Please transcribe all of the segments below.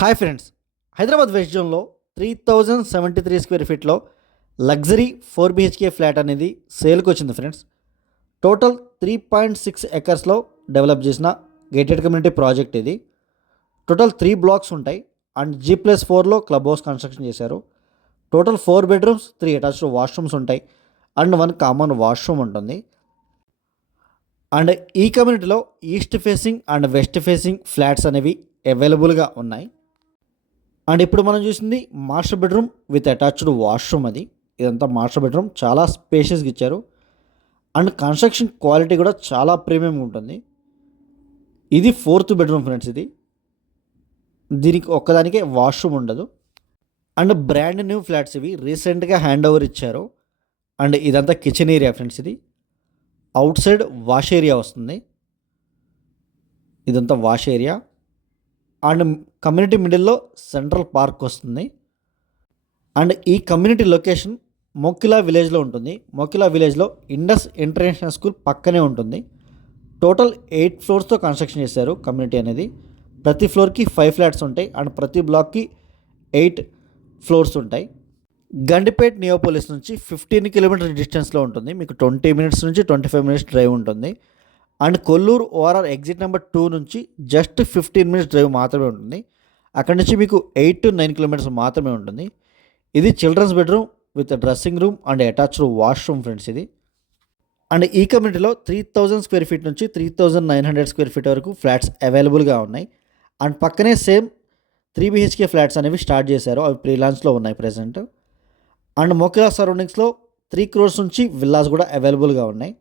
Hi friends, Hyderabad west జోన్లో 3073 square ఫీట్లో luxury 4 BHK flat అనేది సేల్కి వచ్చింది ఫ్రెండ్స్. టోటల్ 3.6 ఎకర్స్లో డెవలప్ చేసిన గేటెడ్ కమ్యూనిటీ ప్రాజెక్ట్ ఇది. టోటల్ 3 బ్లాక్స్ ఉంటాయి అండ్ G+4లో క్లబ్ హౌస్ కన్స్ట్రక్షన్ చేశారు. టోటల్ 4 బెడ్రూమ్స్, 3 అటాచ్డ్ వాష్రూమ్స్ ఉంటాయి అండ్ 1 కామన్ వాష్రూమ్ ఉంటుంది. అండ్ ఈ కమ్యూనిటీలో east facing and west facing flats అనేవి అవైలబుల్గా ఉన్నాయి. అండ్ ఇప్పుడు మనం చూసింది master bedroom with attached washroom. ఇదంతా మాస్టర్ బెడ్రూమ్, చాలా స్పేషియస్గా ఇచ్చారు అండ్ కన్స్ట్రక్షన్ క్వాలిటీ కూడా చాలా ప్రీమియం ఉంటుంది. ఇది 4th బెడ్రూమ్ ఫ్రెండ్స్. దీనికి ఒక్కదానికే వాష్రూమ్ ఉండదు అండ్ బ్రాండ్ న్యూ ఫ్లాట్స్ ఇవి, రీసెంట్గా హ్యాండ్ ఓవర్ ఇచ్చారు. అండ్ ఇదంతా కిచెన్ ఏరియా ఫ్రెండ్స్. ఇది అవుట్ సైడ్ వాష్ ఏరియా వస్తుంది. ఇదంతా వాష్ ఏరియా అండ్ కమ్యూనిటీ మిడిల్లో సెంట్రల్ పార్క్ వస్తుంది. అండ్ ఈ కమ్యూనిటీ లొకేషన్ మొక్కిలా విలేజ్లో ఉంటుంది. మొక్కిలా విలేజ్లో ఇండస్ ఇంటర్నేషనల్ స్కూల్ పక్కనే ఉంటుంది. టోటల్ 8 ఫ్లోర్స్తో కన్స్ట్రక్షన్ చేశారు కమ్యూనిటీ అనేది. ప్రతి ఫ్లోర్కి 5 ఫ్లాట్స్ ఉంటాయి అండ్ ప్రతి బ్లాక్కి 8 ఫ్లోర్స్ ఉంటాయి. గండిపేట్ నియోపోలిస్ నుంచి 15 కిలోమీటర్స్ డిస్టెన్స్లో ఉంటుంది. మీకు 20 మినిట్స్ నుంచి 25 మినిట్స్ డ్రైవ్ ఉంటుంది. And Kolluru ORR exit number 2 నుంచి జస్ట్ 15 మినిట్స్ డ్రైవ్ మాత్రమే ఉంటుంది. అక్కడి నుంచి మీకు 8 to 9 కిలోమీటర్స్ మాత్రమే ఉంటుంది. ఇది children's bedroom with dressing room and attached washroom friends. And ఈ కమ్యూనిటీలో 3000 స్క్వేర్ ఫీట్ నుంచి 3900 స్క్వేర్ ఫీట్ వరకు ఫ్లాట్స్ అవైలబుల్గా ఉన్నాయి. అండ్ పక్కనే సేమ్ 3 BHK ఫ్లాట్స్ అనేవి స్టార్ట్ చేశారు. అవి ప్రీ లాంచ్లో ఉన్నాయి ప్రజెంట్. అండ్ మోకిలా సరౌండింగ్స్లో 3 crores నుంచి విల్లాస్ కూడా అవైలబుల్గా ఉన్నాయి.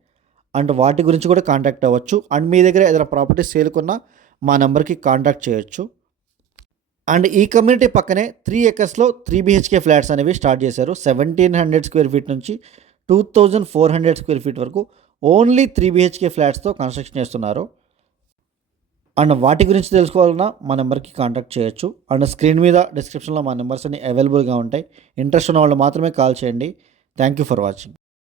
అండ్ వాటి గురించి కూడా కాంటాక్ట్ అవ్వచ్చు. అండ్ మీ దగ్గర ఏదైనా ప్రాపర్టీ సేల్ కొన్నా మా నెంబర్కి కాంటాక్ట్ చేయొచ్చు. అండ్ ఈ కమ్యూనిటీ పక్కనే 3 ఎకర్స్లో 3 BHK ఫ్లాట్స్ అనేవి స్టార్ట్ చేశారు. 1700 స్క్వేర్ ఫీట్ నుంచి 2400 స్క్వేర్ ఫీట్ వరకు ఓన్లీ 3 BHK ఫ్లాట్స్తో కన్స్ట్రక్షన్ చేస్తున్నారు. అండ్ వాటి గురించి తెలుసుకోవాలన్నా మా నెంబర్కి కాంటాక్ట్ చేయొచ్చు. అండ్ స్క్రీన్ మీద డిస్క్రిప్షన్లో మా నెంబర్స్ అన్ని అవైలబుల్గా ఉంటాయి. ఇంట్రెస్ట్ ఉన్న వాళ్ళు మాత్రమే కాల్ చేయండి. Thank you for watching.